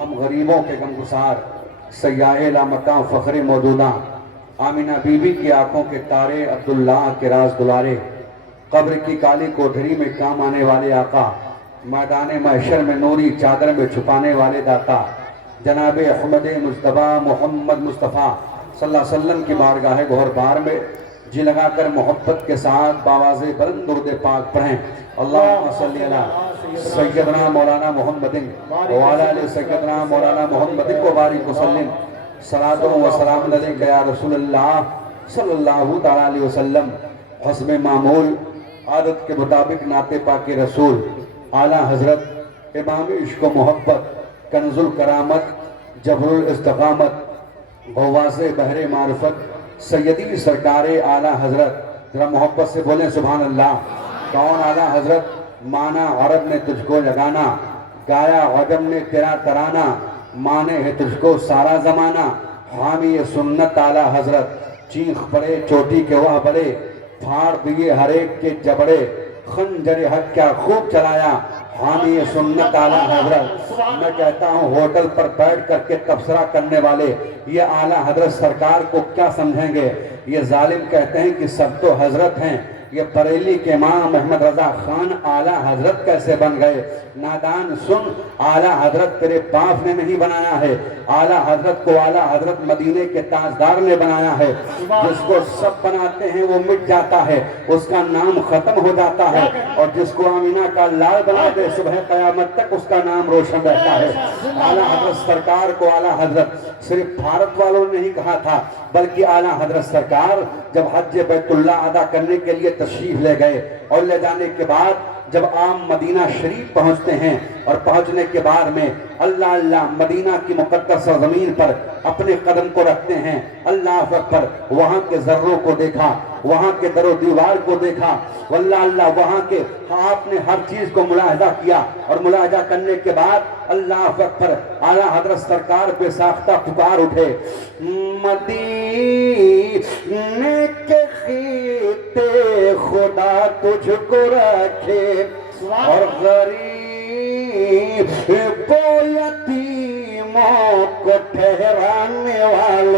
ہم غریبوں کے غمگسار، سیاح لامکاں فخر موجودہ، آمینہ بی بی کی آنکھوں کے تارے، عبداللہ کے راز دلارے، قبر کی کالی کوٹھری میں کام آنے والے آقا، میدان محشر میں نوری چادر میں چھپانے والے داتا، جناب احمد مصطفیٰ محمد مصطفیٰ صلی اللہ علیہ وسلم کی بارگاہ گہر بار میں جی لگا کر محبت کے ساتھ باواز بلند درود پاک پڑھیں۔ اللہم صلی علی سیدنا مولانا محمد وعلی علی سیدنا مولانا محمد کو بارک وسلم، صلاۃ و سلام علیک یا رسول اللہ صلی اللہ تعالیٰ علیہ وسلم۔ حسب معمول عادت کے مطابق نعت پاک رسول اعلیٰ حضرت امام عشق و محبت، کنز الکرامت، جبر الاستقامت، غواص بحر معرفت، سیدی سرکار اعلیٰ حضرت، ذرا محبت سے بولیں سبحان اللہ۔ کون اعلیٰ حضرت؟ مانا عرب نے تجھ کو لگانا، گایا عجم نے تیرا ترانہ، مانے ہے تجھ کو سارا زمانہ، حامی سنت اعلیٰ حضرت، چیخ پڑے چوٹی کے وہ بڑے، پھاڑ دیے ہر ایک کے جبڑے، خنجر حق کیا خوب چلایا، حامی سنت اعلیٰ حضرت۔ میں کہتا ہوں ہوٹل پر بیٹھ کر کے تبصرہ کرنے والے یہ اعلیٰ حضرت سرکار کو کیا سمجھیں گے؟ یہ ظالم کہتے ہیں کہ سب تو حضرت ہیں، یہ بریلی کے امام احمد رضا خان اعلیٰ حضرت کیسے بن گئے؟ نادان سن، اعلیٰ حضرت تیرے باپ نے نہیں بنایا ہے، اعلیٰ حضرت کو اعلیٰ حضرت مدینے کے تاجدار نے بنایا ہے۔ جس کو سب بناتے ہیں وہ مٹ جاتا ہے، اس کا نام ختم ہو جاتا ہے، اور جس کو آمینہ کا لال بنا دے صبح قیامت تک اس کا نام روشن رہتا ہے۔ اعلیٰ حضرت سرکار کو اعلیٰ حضرت صرف بھارت والوں نے نہیں کہا تھا، بلکہ اعلیٰ حضرت سرکار جب حج بیت اللہ ادا کرنے کے لیے تشریف لے گئے اور لے جانے کے بعد جب عام مدینہ شریف پہنچتے ہیں اور پہنچنے کے بعد میں اللہ اللہ مدینہ کی مقدس زمین پر اپنے قدم کو رکھتے ہیں، اللہ اکبر، وہاں کے ذروں کو دیکھا، وہاں کے در و دیوار کو دیکھا، واللہ اللہ وہاں کے آپ نے ہر چیز کو ملاحظہ کیا، اور ملاحظہ کرنے کے بعد اللہ اکبر اعلیٰ حضرت سرکار بے ساختہ پکار اٹھے، مدینے کے خطے خدا تجھ کو رکھے، اور غریب و یتیموں کو ٹھہرانے والے،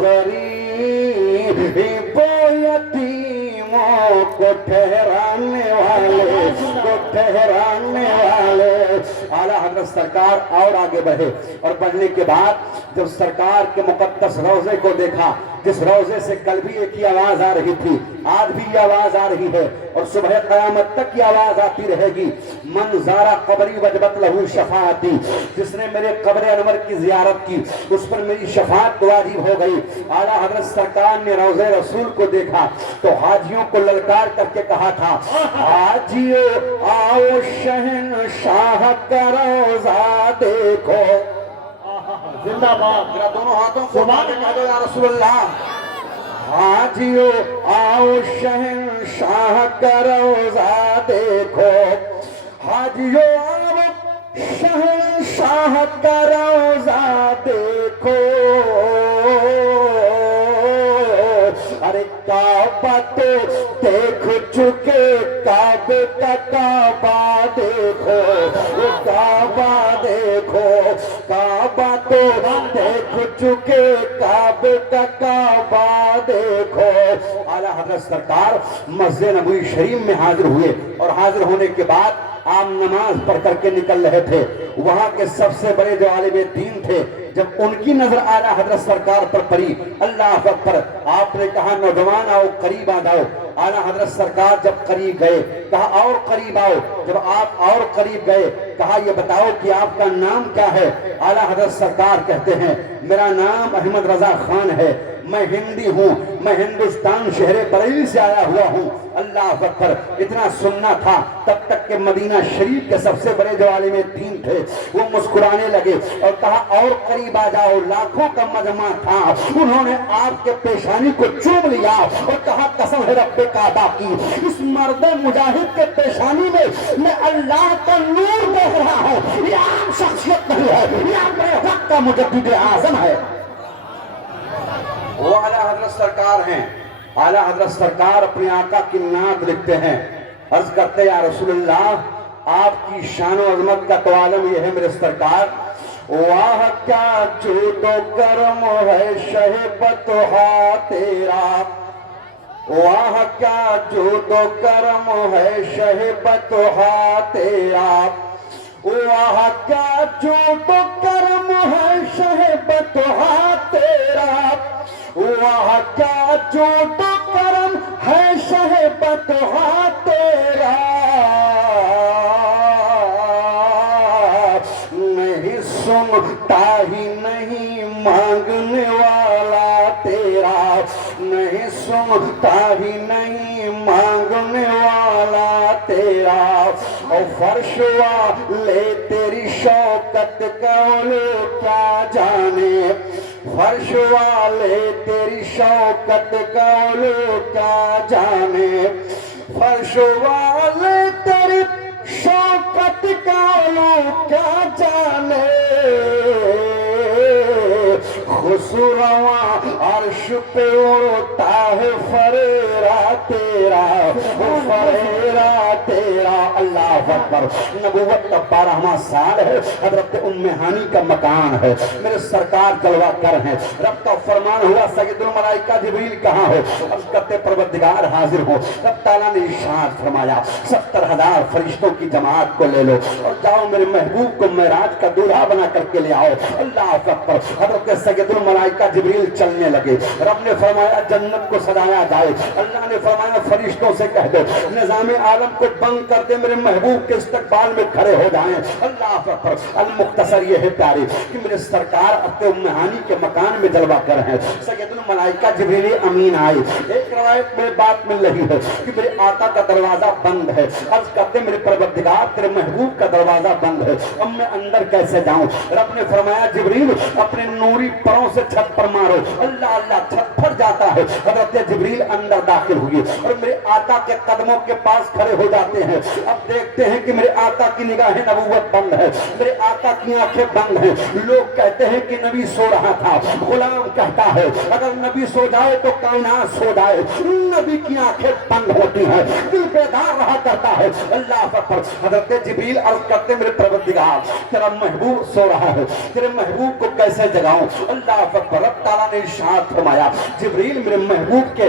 غریب و یتیموں کو ٹھہرانے والے۔ اعلیٰ حضرت سرکار اور آگے بڑھے، اور بڑھنے کے بعد جب سرکار کے مقدس روضے کو دیکھا، جس روضے سے کل بھی ایک ہی آواز آ رہی تھی، آج بھی یہ آواز آ رہی ہے، اور صبح قیامت تک یہ آواز آتی رہے گی، من زارا قبری وجبت لہو شفاعتی، جس نے میرے قبر انور کی زیارت کی اس پر میری شفاعت واجب ہو گئی۔ اعلیٰ حضرت سرکار نے روضہ رسول کو دیکھا تو حاجیوں کو للکار کر کے کہا تھا، حاجیو آؤ شہنشاہ کا روضہ دیکھو، زندہ باد، ذرا دونوں ہاتھوں کو اٹھا کے کہہ دو یا رسول اللہ، حاجیو آؤ شہنشاہ کا روضہ دیکھو، حاجیو آؤ شہنشاہ کا روضہ دیکھو، ارے کعبہ تو دیکھ چکے، کعبے کا کعبہ دیکھو، کعبہ دیکھو، کعبہ تو دیکھ چکے، کعبے کا کعبہ دیکھو۔ اعلیٰ حضرت سرکار مسجد نبوی شریف میں حاضر ہوئے، اور حاضر ہونے کے بعد عام نماز پڑھ کر کے نکل رہے تھے۔ وہاں کے سب سے بڑے جو عالم دین تھے، جب ان کی نظر اعلیٰ حضرت سرکار پر پڑی، اللہ اکبر، آپ نے کہا نوجوان آؤ قریب آ جاؤ۔ اعلیٰ حضرت سرکار جب قریب گئے کہا اور قریب آؤ، جب آپ اور قریب گئے کہا یہ بتاؤ کہ آپ کا نام کیا ہے؟ اعلیٰ حضرت سرکار کہتے ہیں میرا نام احمد رضا خان ہے، میں ہندی ہوں، میں ہندوستان شہر بریلی سے آیا ہوا ہوں۔ اللہ اکبر، اتنا سننا تھا تب تک کہ مدینہ شریف کے سب سے بڑے جو عالم دین تھے وہ مسکرانے لگے اور کہا اور قریب آ جاؤ۔ لاکھوں کا مجمع تھا، انہوں نے آپ کے پیشانی کو چوم لیا اور کہا قسم ہے رب کعبہ کی، اس مرد مجاہد کے پیشانی میں اللہ کا نور دیکھ رہا ہوں۔ یہ عام شخصیت نہیں ہے، یہ اپنے وقت کا مجدد اعظم ہے۔ وہ اعلیٰ حضرت سرکار ہیں۔ اعلیٰ حضرت سرکار اپنے آقا کی نعت لکھتے ہیں، عرض کرتے یا رسول اللہ آپ کی شان و عظمت کا تو عالم یہ ہے میرے سرکار، واہ کیا جود و کرم ہے شہ بطحا تیرا، واہ کیا جود و کرم ہے شہ بطحا تیرا، واہ کیا جود و کرم ہے شہ بطحا تیرا، واہ کیا جود و کرم ہے شہ بطحا تیرا، نہیں سنتا ہی نہیں مانگنے والا تیرا، نہیں سنتا ہی نہیں مانگنے والا تیرا، اور فرش والے تیری شوکت کا لو کیا جانے، فرش والے تیری شوکت کا لو کیا جانے، فرش والے تیری شوکت کا لو کیا جانے، خسروا عرش پہ اڑتا ہے فریرا تیرا، فریرا تیرا، اللہ اکبر۔ نبوت کا 12واں سال ہے، حضرت ام ہانی کا مکان ہے، میرے سرکار جلوہ گر ہیں، رب کا فرمان ہوا سید الملائکہ جبریل کہاں ہو، عرض کرتے پروردگار حاضر ہو، رب تعالیٰ نے ارشاد فرمایا 70,000 فرشتوں کی جماعت کو لے لو اور جاؤ میرے محبوب کو معراج کا دولہا بنا کر کے لے آؤ، اللہ اکبر۔ حضرت سید الملائکہ جبریل چلنے لگے، رب نے فرمایا جنت کو سجایا جائے، اللہ نے فرمایا فرشتوں سے کہہ دو نظام عالم کو بند کر دے، میرے محبوب کے استقبال میں کھڑے ہو جائیں، اللہ اکبر۔ المختصر یہ ہے پیارے کہ میرے سرکار اپنے ام ہانی کے مکان میں جلوہ گر ہیں، سید الملائکہ جبریل امین آئے، ایک روایت میں بات مل رہی ہے کہ میرے آقا کا دروازہ بند ہے، عرض کرتے میرے پروردگار تیرے محبوب کا دروازہ بند ہے، اب میں اندر کیسے جاؤں، رب نے فرمایا جبریل اپنے نوری پروں سے چھت پر مارو، اللہ اللہ چھت پھٹ جاتا ہے، حضرت جبریل اندر داخل ہوئے اور میرے آقا کے قدموں کے پاس کھڑے ہو جاتے ہیں، اب دیکھتے ہیں کہ میرے آقا کی نگاہ نبوت بند ہے، میرے آقا کی آنکھیں بند ہیں، لوگ کہتے ہیں کہ نبی سو رہا تھا، غلام کہتا ہے اگر نبی سو جائے تو کائنات سو جائے، نبی کی آنکھیں بند ہوتی ہیں، دل بیدار رہا کرتا ہے، اللہ اکبر۔ حضرت جبریل عرض کرتے میرے پروردگار تیرا محبوب سو رہا ہے، تیرے محبوب کو کیسے جگاؤں، اللہ اکبر۔ رب تعالیٰ نے ارشاد فرمایا جبریل میرے محبوب کے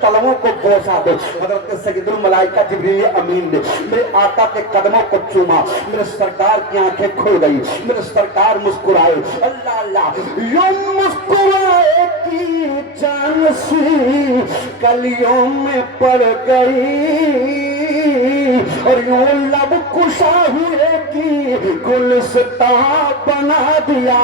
تلووں کو بوسا دو، حضرت سید الملائکہ جبریل امین نے میرے آقا کے قدموں کو چوما، میرے سرکار کی آنکھیں کھل گئی، میرے سرکار مسکرائے، اللہ اللہ، یوں مسکرائے کی جان سی کلیوں میں پڑ گئی اور یوں لب کشا ہوئے کی گلستان بنا دیا،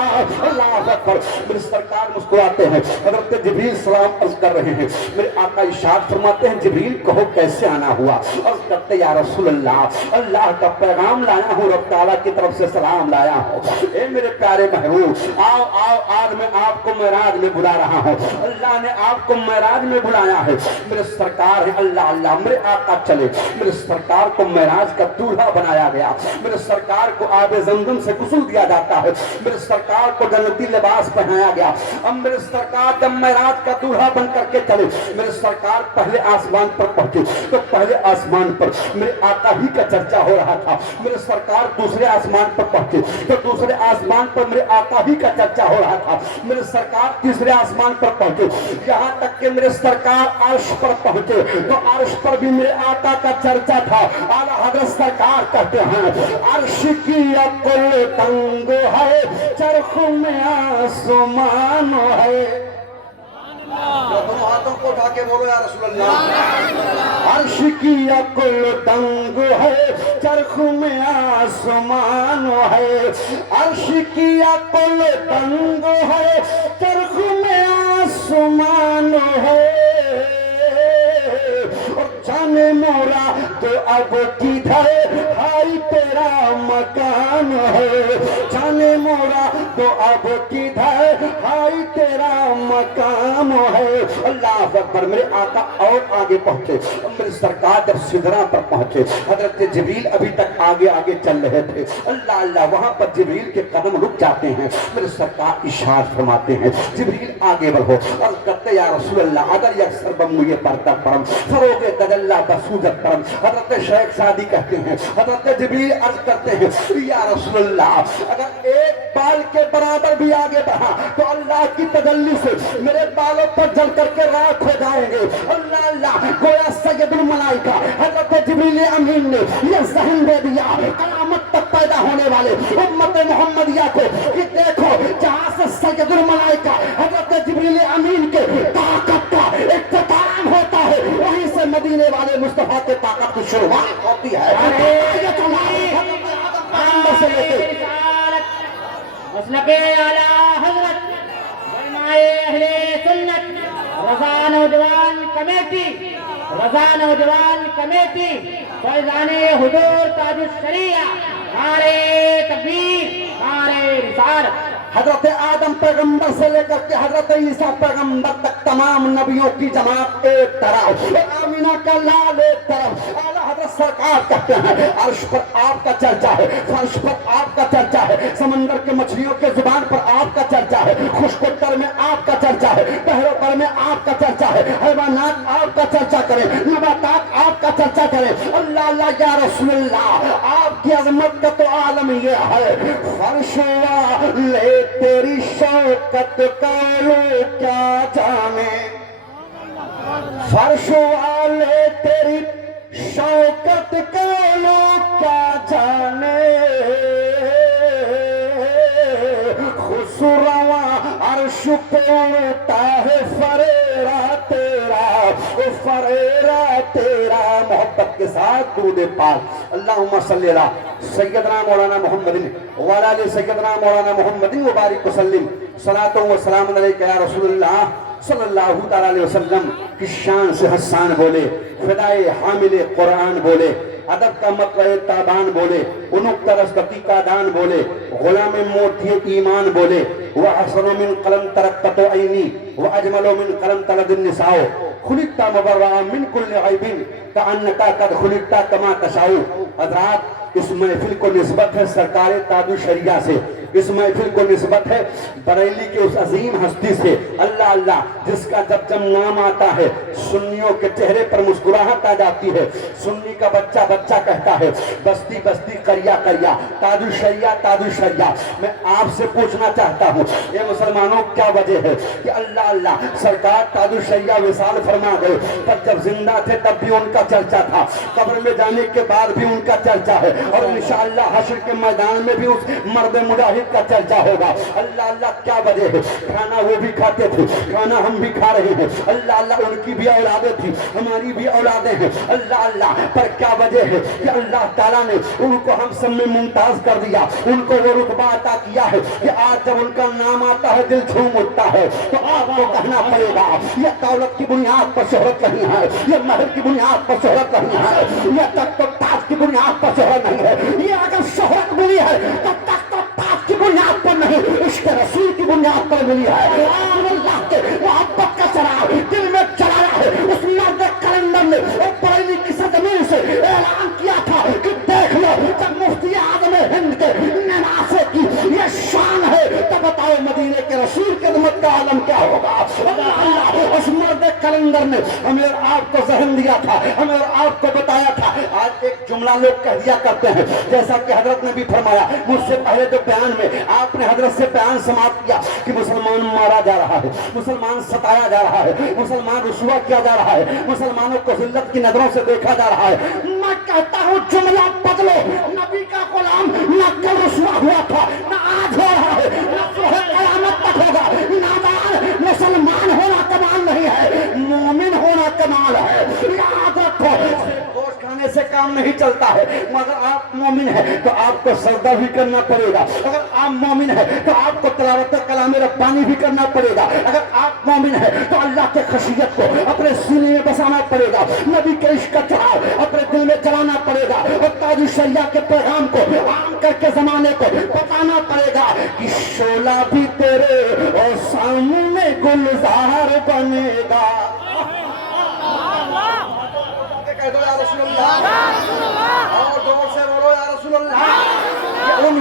اللہ اکبر۔ میرے سرکار مسکراتے ہیں، حضرت جبریل سلام عرض کر رہے ہیں، میرے آقا ارشاد فرماتے ہیں جبریل کہو کیسے آنا ہوا، عرض کرتے یا رسول اللہ اللہ کا پیغام لایا ہوں، رب تعالیٰ کی طرف سے سلام لایا ہوں، اے میرے پیارے محبوب آؤ آؤ، آج میں آپ کو معراج میں بلا رہا ہوں، اللہ نے آپ کو معراج میں بلایا ہے، میرے سرکار ہے، اللہ اللہ، میرے آقا چلے، میرے سرکار کو معراج کا دولہا بنایا گیا، میرے سرکار کو آب زمزم سے غسل دیا جاتا ہے، میرے سرکار کو جنتی لباس پہنایا گیا، اب میرے سرکار جب معراج کا دولہا بن کر کے چلے، میرے سرکار پہلے آسمان پر پہنچے تو پہلے آسمان پر میرے آقا ہی کا چرچا ہو رہا تھا، میرے سرکار دوسرے آسمان پر پہنچے تو دوسرے آسمان پر میرے آقا ہی کا چرچا ہو رہا تھا، میرے سرکار تیسرے آسمان پر پہنچے، یہاں تک کہ میرے سرکار عرش پر پہنچے تو عرش پر بھی میرے آقا کا چرچا تھا، اعلیٰ حضرت سرکار کہتے ہیں عرش کی عقل تنگ ہے چرخ میں آسمان ہے، دونوں ہاتھوں کو اٹھا کے بولو یا رسول اللہ، عرش کی عقل تنگ ہے چرخ میں آسمان ہے، عرش کی عقل تنگ ہے چرخ میں آسمان ہے، جانے مورا تو اب کدھر ہائی تیرا مکان ہے، جانے مورا تو اب کدھر ہائی تیرا مقام ہے، اللہ اکبر۔ میرے آقا اور آگے پہنچے، میرے سرکار جب سدرا پر پہنچے، حضرت جبریل ابھی تک آگے آگے چل رہے تھے، اللہ اللہ، وہاں پر جبریل کے قدم رک جاتے ہیں، میرے سرکار ارشاد فرماتے ہیں جبریل آگے بڑھو، عرض کرتے یا رسول اللہ اگر یک سر بم یہ پرتا پرم فروغ قدل اللہ بسوجت پر حضرت شیخ سعدی کہتے ہیں حضرت جبریل عرض کرتے ہیں یا رسول اللہ اگر ایک بال کے برابر بھی آگے بڑھا تو اللہ کی تجلی سے میرے بالوں پر جل کر کے راکھ ہو جائیں گے. اللہ اللہ گویا سید الملائکہ حضرت جبریل امین نے یہ ذہن دے دیا قیامت تک پیدا ہونے والے امت محمدیہ کو کہ دیکھو جہاں سے سید الملائکہ حضرت جبریل امین کے طاقت کا اختتام ہوتا ہے وہیں سے مدینے والے مصطفیٰ کے طاقت کی شروعات ہوتی ہے. مسلک اعلیٰ حضرت علماء اہل سنت رضا نوجوان کمیٹی فیضان حضور تاج الشریعہ نعرہ تکبیر نعرہ رسالت. حضرت آدم پیغمبر سے لے کر کے حضرت عیسیٰ پیغمبر تک تمام نبیوں کی جماعت ایک طرف آمینہ کا لال ایک طرف. اعلیٰ حضرت سرکار کہتے ہیں عرش پر آپ کا چرچا ہے فرش پر آپ کا چرچا ہے سمندر کے مچھلیوں کے زبان پر آپ کا چرچا ہے خشک تر میں آپ کا چرچا ہے بحر پر میں آپ کا چرچا ہے حیوانات آپ کا چرچا کریں نباتات آپ کا چرچا کریں. اللہ اللہ یا رسول اللہ آپ کی عظمت کا تو عالم یہ ہے فرش لے تیری شوکت کا لوگ کیا جانے فرش والے تیری شوکت کا لوگ کیا جانے خسروا عرش پہ اڑتا ہے فریرا تیرا. محبت کے ساتھ درود پاک اللہم صلی علی سیدنا مولانا محمد وعلی آل سیدنا مولانا محمد وبارک وسلم صلاۃ و سلام علیک یا رسول اللہ صلی اللہ تعالی علیہ وسلم کی شان سے حسان بولے فدائے حامل قرآن بولے ادب کا مقرع تابان بولے انوک ترس دقیقہ دان بولے غلام موتی ایمان بولے وَحَسَنُ مِن قَلَمْ تَرَقَّتُ عَيْنِي وَأَجْمَلُ مِن قَلَمْ تَلَدِ النِّسَاءُ خُلِقْتَ مُبَرَّأً مِن كُلِّ عَيْبٍ كَأَنَّكَ قَدْ خُلِقْتَ كَمَا تَشَاءُ. حضرات اس محفل کو نسبت ہے سرکار تاج الشریعہ سے اس محفل کو نسبت ہے بریلی کے اس عظیم ہستی سے اللہ اللہ جس کا جب جب نام آتا ہے سنیوں کے چہرے پر مسکراہٹ آ جاتی ہے سنی کا بچہ بچہ کہتا ہے بستی بستی کریا کریا تاج الشریعہ. میں آپ سے پوچھنا چاہتا ہوں یہ مسلمانوں کیا وجہ ہے کہ اللہ اللہ سرکار تاج الشریعہ وصال فرما گئے پر جب زندہ تھے تب بھی ان کا چرچا تھا قبر میں جانے کے بعد بھی ان کا چرچا ہے اور انشاءاللہ حشر کے میدان میں بھی اس مرد مجاہد کا چرچا ہوگا. اللہ اللہ کیا وجہ ہے کھانا وہ بھی کھاتے تھے کھانا ہم بھی کھا رہے ہیں اللہ اللہ ان کی بھی اولادیں تھی ہماری بھی اولادیں ہیں اللہ اللہ پر کیا وجہ ہے کہ اللہ تعالیٰ نے ان کو ہم سب میں ممتاز کر دیا ان کو وہ رتبہ عطا کیا ہے کہ آج جب ان کا نام آتا ہے دل جھوم اٹھتا ہے تو آپ کو کہنا پڑے گا یہ دولت کی بنیاد پر شہرت نہیں ہے یہ مہر کی بنیاد پر شہرت نہیں ہے یہ تخت و تاج کی بنیاد پر شہرت نہیں ہے یہ اگر شہرت ملی ہے تو تخت و تاج کی بنیاد پر نہیں عشق رسول کی بنیاد پر ملی ہے. اللہ کے محبت کا چراغ دل میں چلایا ہے اس مرد کلندر نے بریلی کی سرزمین سے اعلان کیا تھا کہ دیکھ لو جب مفتی اعظم ہند کے نناسے کی یہ شان ہے تو بتاؤ مدینے کے رسول کے عظمت کا عالم کیا ہوگا. اللہ اس مرد کلندر نے ہمیں اور آپ کو ذہن دیا تھا ہمیں اور آپ کو بتایا تھا. آج ایک جملہ لوگ کہہ دیا کرتے ہیں جیسا کہ حضرت نے بھی فرمایا مجھ سے پہلے جو بیان میں آپ نے حضرت سے بیان سماعت کیا کہ مسلمان مارا جا رہا ہے مسلمان ستایا جا رہا ہے مسلمان رسوا کیا جا رہا ہے مسلمانوں کو ذلت کی نظروں سے دیکھا جا رہا ہے. میں کہتا ہوں جملہ بدلو نبی کا غلام نہ کل رسوا ہوا تھا نہ آج ہو رہا ہے نہ قیامت تک ہوگا. نادان مسلمان ہونا کمال نہیں ہے مومن ہونا کمال ہے. یاد رکھو گوشت کھانے سے کام نہیں چلتا ہے مگر آپ مومن ہیں تو آپ کو سجدہ بھی کرنا پڑے گا اگر آپ مومن ہیں تو آپ کو تلاوت کلام ربانی بھی کرنا پڑے گا اگر آپ مومن ہیں تو اللہ کے خشیت کو اپنے سینے میں بسانا پڑے گا نبی کے عشق کا چراغ اپنے دل میں جلانا پڑے گا اور تاج الشریعہ کے پیغام کو عام کر کے زمانے کو بتانا پڑے گا کہ شعلہ بھی تیرے اور سامنے گلزار بنے گا. کہہ دو یا رسول اللہ اور زور سے بولو یا رسول اللہ. ان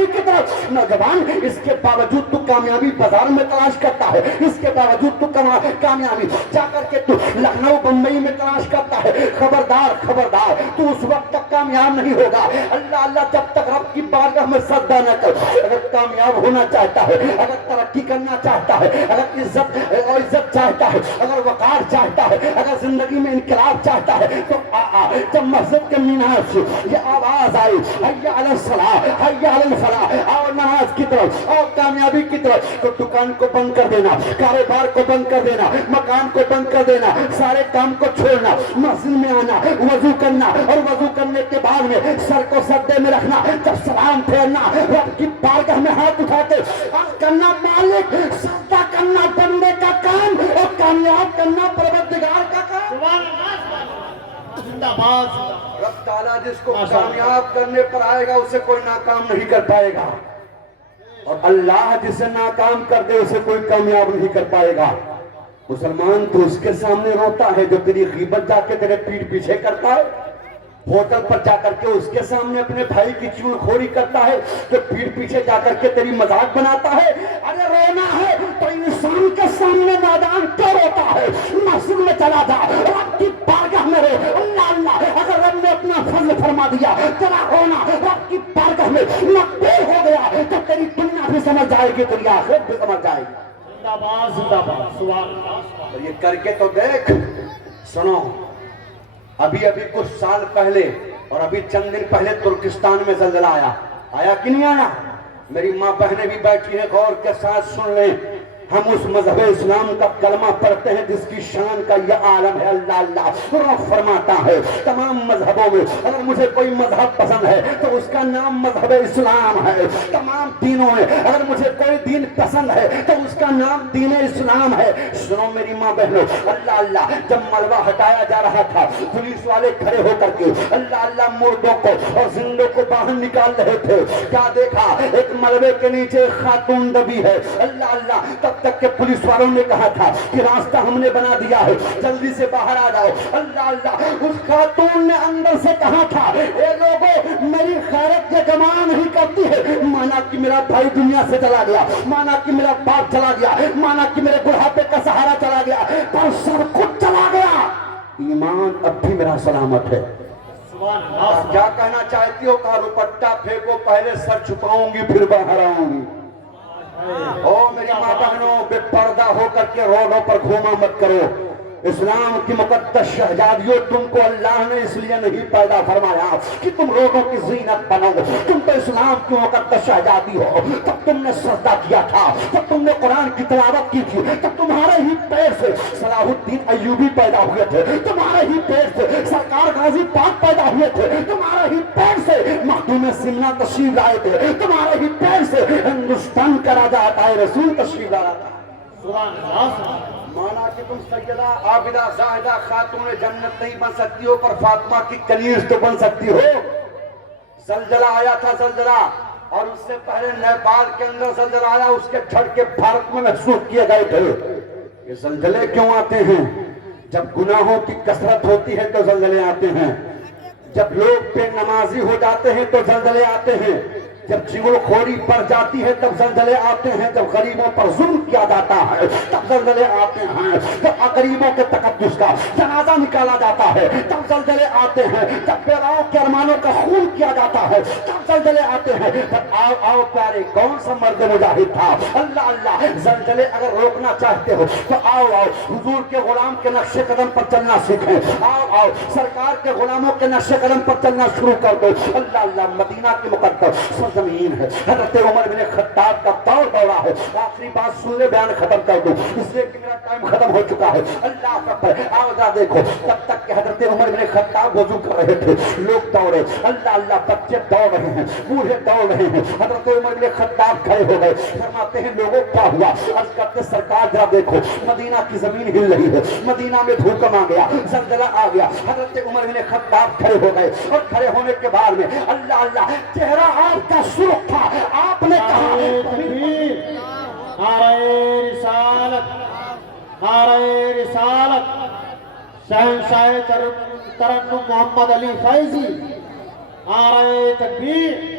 کامیابی کی طرف نوجوان اس کے باوجود تو کامیابی بازار میں تلاش کرتا ہے اس کے باوجود تو کامیابی جا کر کے تو لکھنؤ بمبئی میں تلاش کرتا ہے خبردار خبردار تو اس وقت تک کامیاب نہیں ہوگا اللہ اللہ جب تک رب کی بارگاہ میں سجدہ نہ کر اگر کامیاب ہونا چاہتا ہے اگر ترقی کرنا چاہتا ہے اگر عزت چاہتا ہے اگر وقار چاہتا ہے اگر زندگی میں انقلاب چاہتا ہے تو جب مسجد کے مینار سے یہ آواز آئی حی علی الصلاۃ حی علی الفلاح اور نماز کی طرف اور کامیابی کی طرف تو دکان کو بند کر دینا کاروبار کو بند کر دینا مکان کو بند کر دینا سارے کام کو چھوڑنا مسجد میں آنا وضو کرنا اور وضو کرنے کے بعد میں سر کو سجدے میں رکھنا جب سلام پھیرنا رب کی بارگاہ میں ہاتھ اٹھا کے کرنا مالک سجدہ کرنا بندے کا کام اور کامیاب کرنا پروردگار کا کام رب تعالیٰ جس کو کامیاب کرنے پر آئے گا اسے کوئی ناکام نہیں کر پائے گا اور اللہ جسے ناکام کر دے اسے کوئی کامیاب نہیں کر پائے گا مسلمان تو اس کے سامنے روتا ہے جو تیری غیبت جا کے تیرے پیٹ پیچھے کرتا ہے ہوٹل پر جا کر کے اس کے سامنے اپنے بھائی کی چول خوری کرتا ہے تو پیٹ پیچھے جا کر کے تیری مذاق بناتا ہے ارے رونا ہے تو انسان کے سامنے نادان کیوں روتا ہے مسجد میں چلا جا رب کی بارگاہ میں رو اللہ اللہ اگر رب نے اپنا فضل فرما دیا تیرا رونا رب کی بارگاہ میں مقبول ہو گیا تو تیری دنیا بھی سمجھ جائے گی تیری آخرت بھی سمجھ جائے گی اور یہ کر کے تو دیکھ سنو ابھی کچھ سال پہلے اور ابھی چند دن پہلے ترکستان میں زلزلہ آیا کہ نہیں آیا میری ماں بہنیں بھی بیٹھی ہیں غور کے ساتھ سن لیں ہم اس مذہب اسلام کا کلمہ پڑھتے ہیں جس کی شان کا یہ عالم ہے اللہ اللہ رب فرماتا ہے تمام مذہبوں میں اگر مجھے کوئی مذہب پسند ہے تو اس کا نام مذہب اسلام ہے تمام دینوں میں اگر مجھے کوئی دین پسند ہے تو اس کا نام دین اسلام ہے سنو میری ماں بہنوں اللہ اللہ جب ملبہ ہٹایا جا رہا تھا پولیس والے کھڑے ہو کر کے اللہ اللہ مردوں کو اور زندوں کو باہر نکال رہے تھے کیا دیکھا ایک ملبے کے نیچے خاتون دبی ہے اللہ اللہ تب تک کہ پولیس والوں نے کہا تھا کہ راستہ ہم نے بنا دیا ہے جلدی سے باہر آ جاؤ اللہ اللہ اس خاتون نے اندر سے کہا تھا اے لوگوں میری خیرت یہ گمان نہیں کرتی ہے مانا کہ میرا بھائی دنیا سے چلا گیا مانا کہ میرا باپ چلا گیا مانا کہ میرے بڑھاپے کا سہارا چلا گیا پر سب کچھ چلا گیا ایمان اب بھی میرا سلامت ہے کیا کہنا چاہتی ہو کہا دوپٹہ پھینکو پہلے سر چھپاؤں گی پھر باہر آؤں گی او میری ماں بہنوں بے پردہ ہو کر کے روڈوں پر گھوما مت کرو اسلام کی مقدس شہزادیوں تم کو اللہ نے اس لیے نہیں پیدا فرمایا کہ تم روڈوں کی زینت بنو تم تو اسلام کی مقدس شہزادی ہو تب تم نے سجدہ کیا تھا تب تم نے قرآن کی تلاوت کی تھی تب تمہارے ہی پیر سے صلاح الدین ایوبی پیدا ہوئے تھے تمہارے ہی پیر سے سرکار غازی پاک پیدا ہوئے تھے تمہارے ہی پیر سے مخدوم سمنا تشریف لائے تھے تمہارے ہی پیر سے ہندوستان کا راجہ عطائے رسول تشریف لایا تھا مانا کہ تم سیدہ عابدہ زاہدہ خاتون جنت نہیں بن سکتی ہو پر فاطمہ کی کنیز تو بن سکتی ہو زلزلہ آیا تھا زلزلہ اور اس سے پہلے نیپال کے اندر زلزلہ آیا اس کے جھٹکے بھارت میں محسوس کیے گئے تھے یہ زلزلے کیوں آتے ہیں جب گناہوں کی کثرت ہوتی ہے تو زلزلے آتے ہیں جب لوگ بے نمازی ہو جاتے ہیں تو زلزلے آتے ہیں جب چغل خوری پڑ جاتی ہے تب زلزلے آتے ہیں جب غریبوں پر ظلم کیا جاتا ہے تب زلزلے آتے ہیں جب غریبوں کے تقدس کا جنازہ نکالا جاتا ہے تب زلزلے آتے ہیں جب بیواؤں کے ارمانوں کا خون کیا جاتا ہے تب زلزلے آتے ہیں پر آؤ آؤ پیارے کون سا مرد مجاہد تھا اللہ اللہ زلزلے اگر روکنا چاہتے ہو تو آؤ آؤ حضور کے غلام کے نقش قدم پر چلنا سیکھیں آؤ آؤ سرکار کے غلاموں کے نقش قدم پر چلنا شروع کر دو اللہ اللہ مدینہ کی مقدس زمین ہے حضرت عمر بن خطاب کا دور دورہ ہے آخری بات سن لے بیان ختم کر دوں اس لیے کہ میرا ٹائم ختم ہو چکا ہے اللہ اکبر آؤ جا دیکھو تب تک کہ حضرت عمر بن خطاب وضو کر رہے تھے لوگ دوڑے اللہ اللہ بچے دوڑ رہے ہیں بوڑھے دوڑ رہے ہیں حضرت عمر بن خطاب کھڑے ہو گئے فرماتے ہیں لوگوں کیا ہوا عرض کرتے سرکار ذرا دیکھو مدینہ کی زمین ہل رہی ہے مدینہ میں بھوکم آ گیا زلزلہ آ گیا حضرت عمر بن خطاب کھڑے ہو گئے اور کھڑے ہونے کے بعد میں اللہ اللہ چہرہ آپ کا سرخ تھا آپ نے کہا نعرہ رسالت شہنشاہ ترنم محمد علی فیضی نعرہ تکبیر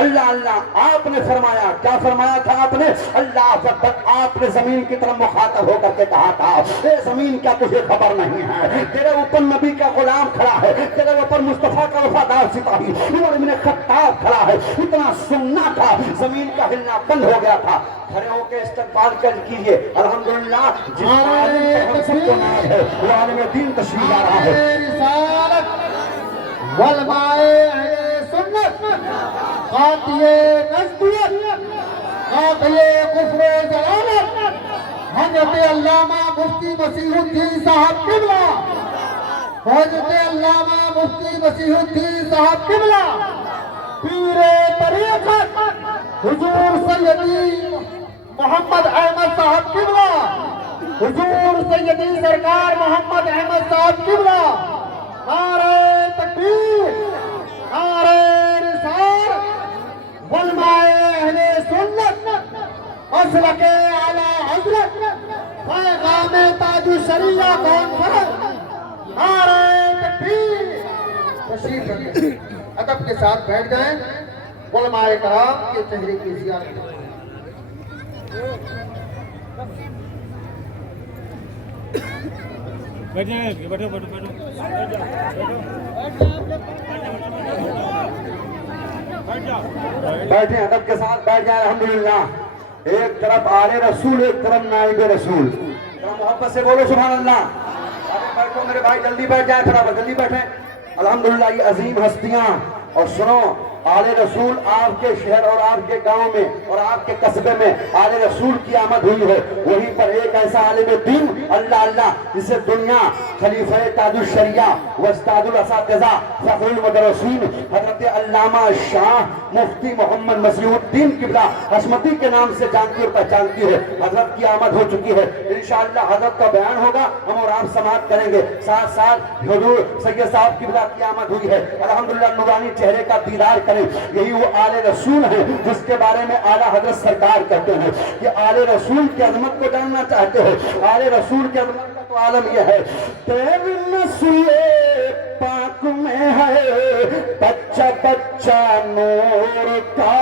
اللہ اللہ آپ نے فرمایا، کیا فرمایا تھا آپ نے؟ اللہ اکبر، آپ نے زمین کی طرف مخاطب ہو کر کے کہا تھا اے زمین کیا تجھے خبر نہیں ہے تیرے اوپر نبی کا غلام کھڑا ہے، تیرے اوپر مصطفیٰ کا وفادار سپاہی عمر بن خطاب کھڑا ہے، اتنا سننا تھا زمین کا ہلنا بند ہو گیا تھا۔ کھڑے ہو کے استقبال کر کیجئے الحمدللہ جس عالم پر ہم سب کو ناز ہے وہ عالم دین تشریف لا رہا ہے۔ رسالت والماء اہل سنت قاطع نزدیت قاطع کفر و ضلالت حضرت علامہ مفتی مسیح الدین صاحب قبلہ، حضرت علامہ مفتی مسیح الدین صاحب قبلہ، پیر طریقت حضور سیدی محمد احمد صاحب قبلہ، حضور سیدی سرکار محمد احمد صاحب قبلہ، نعرہ تکبیر، نعرہ رسالت، علماء اہل سنت، مسلک اعلی حضرت، پیغام تاج الشریعہ کانفرنس، نعرہ تکبیر۔ تشریف رکھیں، ادب کے ساتھ بیٹھ جائیں، علماء کرام کے چہرے کی زیارت کریں۔ بیٹھیں ادب کے ساتھ بیٹھ جائیں الحمدللہ۔ ایک طرف آل رسول، ایک طرف نائب رسول، ذرا محبت سے بولو سبحان اللہ۔ آگے بیٹھو میرے بھائی، جلدی بیٹھ جائیں، تھوڑا جلدی بیٹھیں الحمدللہ۔ یہ عظیم ہستیاں، اور سنو آل رسول آپ کے شہر اور آپ کے گاؤں میں اور آپ کے قصبے میں آل رسول کی آمد ہوئی ہے، وہیں پر ایک ایسا عالم دین اللہ اللہ جسے دنیا خلیفہ تاج الشریعہ واستاذ الاساتذہ فخر المدرسین حضرت علامہ شاہ مفتی محمد مسیح الدین قبلہ حشمتی کے نام سے جانتی اور پہچانتی ہے۔ حضرت کی آمد ہو چکی ہے، انشاءاللہ حضرت کا بیان ہوگا، ہم اور آپ سماعت کریں گے، ساتھ ساتھ حضور سید صاحب قبلہ کی آمد ہوئی ہے الحمدللہ۔ نورانی چہرے کا دیدار کریں، یہی وہ آل رسول ہیں جس کے بارے میں اعلیٰ حضرت سرکار کہتے ہیں کہ آل رسول کی عظمت کو جاننا چاہتے ہو، آل رسول کی عظمت کا تو عالم یہ ہے، تیری نسل پاک میں ہے بچہ بچہ نور کا،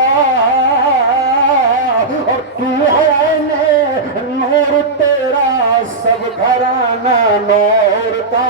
اور تو ہے نور تیرا سب گھرانہ نور کا۔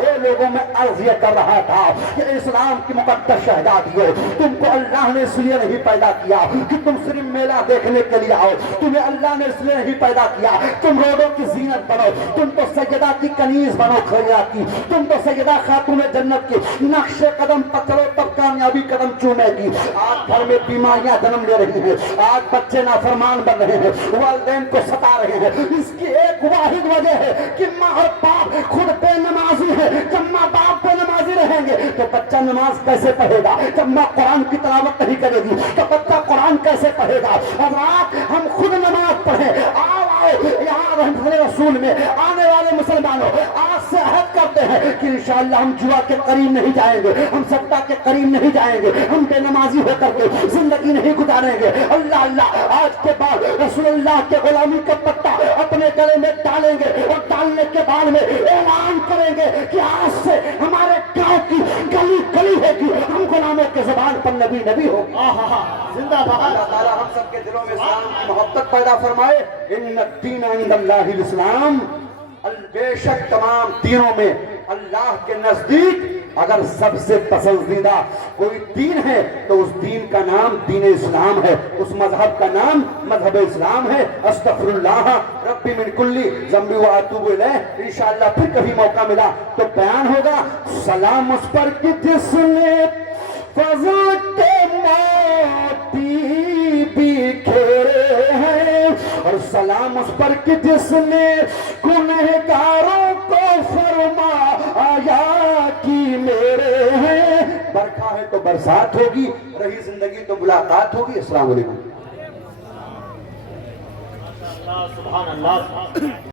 اے لوگوں میں عرض یہ کر رہا تھا کہ اسلام کی مقدس شہزادی ہو، تم کو اللہ نے اس لیے نہیں پیدا کیا کہ تم صرف میلہ دیکھنے کے لیے آؤ، تمہیں اللہ نے اس لیے نہیں پیدا کیا تم روڈوں کی زینت بنو، تم تو سیدہ کی کنیز بنو خیرہ کی، تم تو سیدہ خاتون جنت کی نقش قدم پکڑو تب کامیابی قدم چومے گی۔ آج گھر میں بیماریاں جنم لے رہی ہیں، آج بچے نافرمان بن رہے ہیں، والدین کو ستا رہے ہیں، اس کی ایک واحد وجہ ہے کہ ماں اور باپ خود بے نمازی ہے۔ جب ماں باپ بے نمازی رہیں گے تو بچہ نماز کیسے پڑھے گا؟ جب ماں قرآن کی تلاوت نہیں کرے گی تو بچہ قرآن کیسے پڑھے گا؟ حضرات ہم خود نماز پڑھیں، آؤ یہاں رحمت رسول میں آنے والے مسلمانوں آج سے عہد کرتے ہیں کہ انشاءاللہ ہم جوا کے قریب نہیں جائیں گے، ہم سبتا کے قریب نہیں جائیں گے، ہم بے نمازی ہو کر کے زندگی نہیں گزاریں گے۔ اللہ اللہ آج کے بعد رسول اللہ کے غلامی کا پتہ اپنے گلے میں ڈالیں گے، اور ڈالنے کے بعد میں اعلان کریں گے کہ آج سے ہمارے گاؤں کی گلی گلی ہوگی، ہم غلاموں کے زبان پر نبی نبی ہوگی۔ زندہ باد۔ اللہ تعالیٰ ہم سب کے دلوں میں اسلام کی محبت پیدا فرمائے۔ ان الدین عند اللہ الاسلام، بے شک تمام دینوں میں اللہ کے نزدیک اگر سب سے پسندیدہ کوئی دین ہے تو اس دین کا نام دین اسلام ہے، اس مذہب کا نام مذہب اسلام ہے۔ استغفر اللہ ربی من کلی ذنب و اتوب الیہ۔ انشاءاللہ پھر کبھی موقع ملا تو بیان ہوگا۔ سلام اس پر کہ جس نے فضل کے موتی بکھیرے ہیں، اور سلام اس پر کہ جس نے گنہگاروں کو فرمایا کہ میرے ہیں۔ برکھا ہے تو برسات ہوگی، رہی زندگی تو ملاقات ہوگی۔ السلام علیکم۔ سبحان اللہ۔